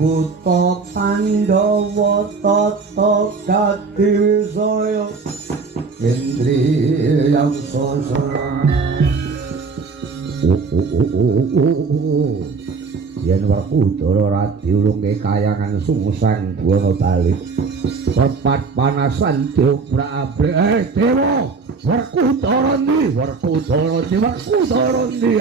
Buta Pandhawa tata Kadiwisaya Indriyang sasana yen Werkudara radi ulungke kayangan sungsang buana bali tepat panasan diobrak-abrik dewa Werkudara ndi Werkudara ndi